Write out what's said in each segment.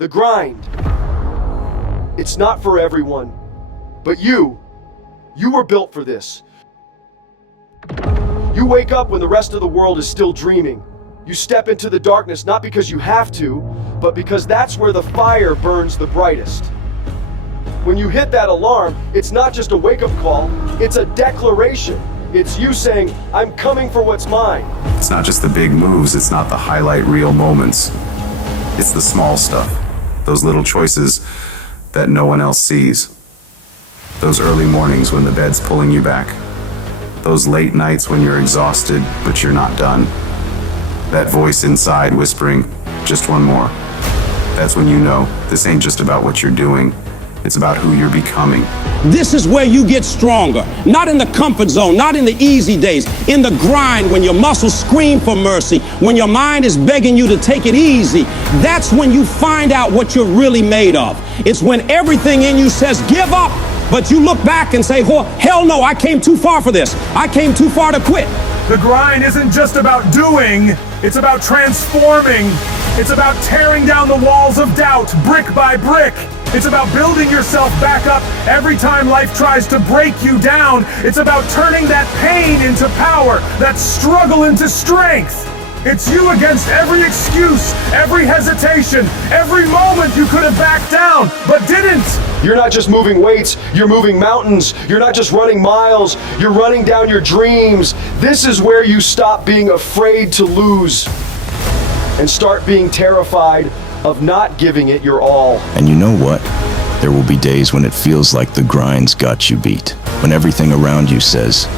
The grind. It's not for everyone. But you were built for this. You wake up when the rest of the world is still dreaming. You step into the darkness not because you have to, but because that's where the fire burns the brightest. When you hit that alarm, it's not just a wake-up call, it's a declaration. It's you saying, I'm coming for what's mine. It's not just the big moves, it's not the highlight reel moments. It's the small stuff, those little choices that no one else sees. Those early mornings when the bed's pulling you back. Those late nights when you're exhausted, but you're not done. That voice inside whispering, just one more. That's when you know this ain't just about what you're doing, it's about who you're becoming. This is where you get stronger. Not in the comfort zone, not in the easy days. In the grind, when your muscles scream for mercy, when your mind is begging you to take it easy. That's when you find out what you're really made of. It's when everything in you says, give up. But you look back and say, oh, hell no, I came too far for this. I came too far to quit. The grind isn't just about doing, it's about transforming. It's about tearing down the walls of doubt, brick by brick. It's about building yourself back up every time life tries to break you down. It's about turning that pain into power, that struggle into strength. It's you against every excuse, every hesitation, every moment you could have backed down, but didn't. You're not just moving weights, you're moving mountains. You're not just running miles, you're running down your dreams. This is where you stop being afraid to lose and start being terrified of not giving it your all. And you know what? There will be days when it feels like the grind's got you beat. When everything around you says,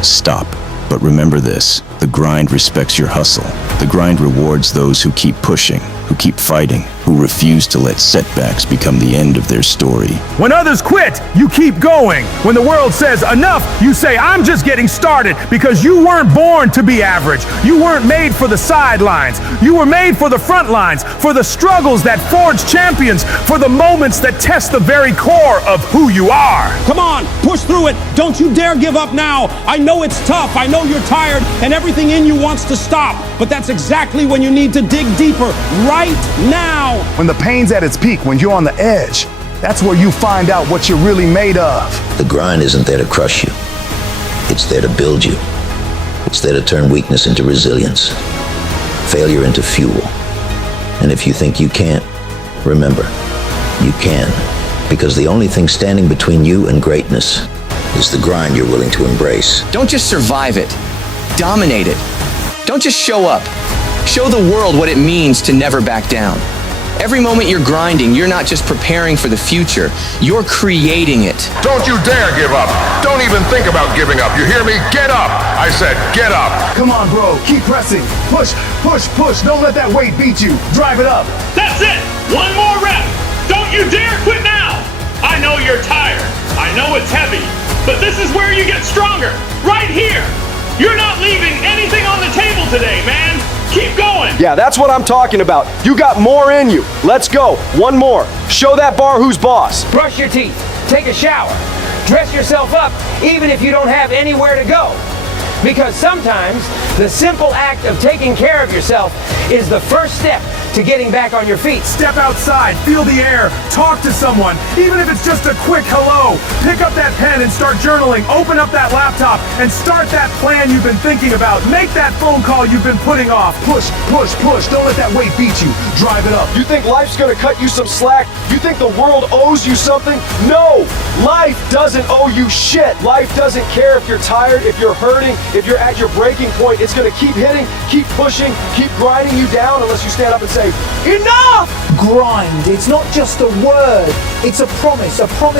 stop. But remember this, the grind respects your hustle. The grind rewards those who keep pushing, who keep fighting, who refuse to let setbacks become the end of their story. When others quit, you keep going. When the world says enough, you say, I'm just getting started, because you weren't born to be average. You weren't made for the sidelines. You were made for the front lines, for the struggles that forge champions, for the moments that test the very core of who you are. Come on, push through it. Don't you dare give up now. I know it's tough. I know you're tired and everything in you wants to stop. But that's exactly when you need to dig deeper, right now. When the pain's at its peak, when you're on the edge, that's where you find out what you're really made of. The grind isn't there to crush you. It's there to build you. It's there to turn weakness into resilience, failure into fuel. And if you think you can't, remember, you can. Because the only thing standing between you and greatness is the grind you're willing to embrace. Don't just survive it. Dominate it. Don't just show up. Show the world what it means to never back down. Every moment you're grinding, you're not just preparing for the future, you're creating it. Don't you dare give up. Don't even think about giving up. You hear me? Get up. I said get up. Come on, bro. Keep pressing. Push, push, push. Don't let that weight beat you. Drive it up. That's it. One more rep. Don't you dare quit now. I know you're tired. I know it's heavy. But this is where you get stronger. Right here. You're not leaving anything on the table today, man. Keep going. Yeah, that's what I'm talking about. You got more in you. Let's go. One more. Show that bar who's boss. Brush your teeth. Take a shower. Dress yourself up, even if you don't have anywhere to go. Because sometimes the simple act of taking care of yourself is the first step to getting back on your feet. Step outside, feel the air, talk to someone, even if it's just a quick hello. Pick up that pen and start journaling. Open up that laptop and start that plan you've been thinking about. Make that phone call you've been putting off. Push, push, push. Don't let that weight beat you. Drive it up. You think life's gonna cut you some slack? You think the world owes you something? No! Life doesn't owe you shit. Life doesn't care if you're tired, if you're hurting, if you're at your breaking point. It's gonna keep hitting, keep pushing, keep grinding you down unless you stand up and say, enough! Grind, it's not just a word, it's a promise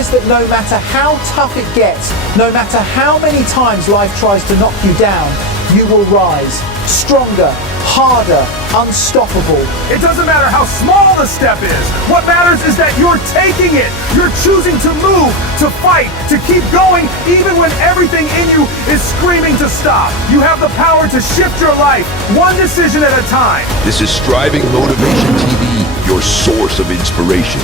that no matter how tough it gets, no matter how many times life tries to knock you down, you will rise, stronger, harder, unstoppable. It doesn't matter how small the step is. What matters is that you're taking it. You're choosing to move, to fight, to keep going, even when everything in you is screaming to stop. You have the power to shift your life, one decision at a time. This is Striving Motivation TV, your source of inspiration.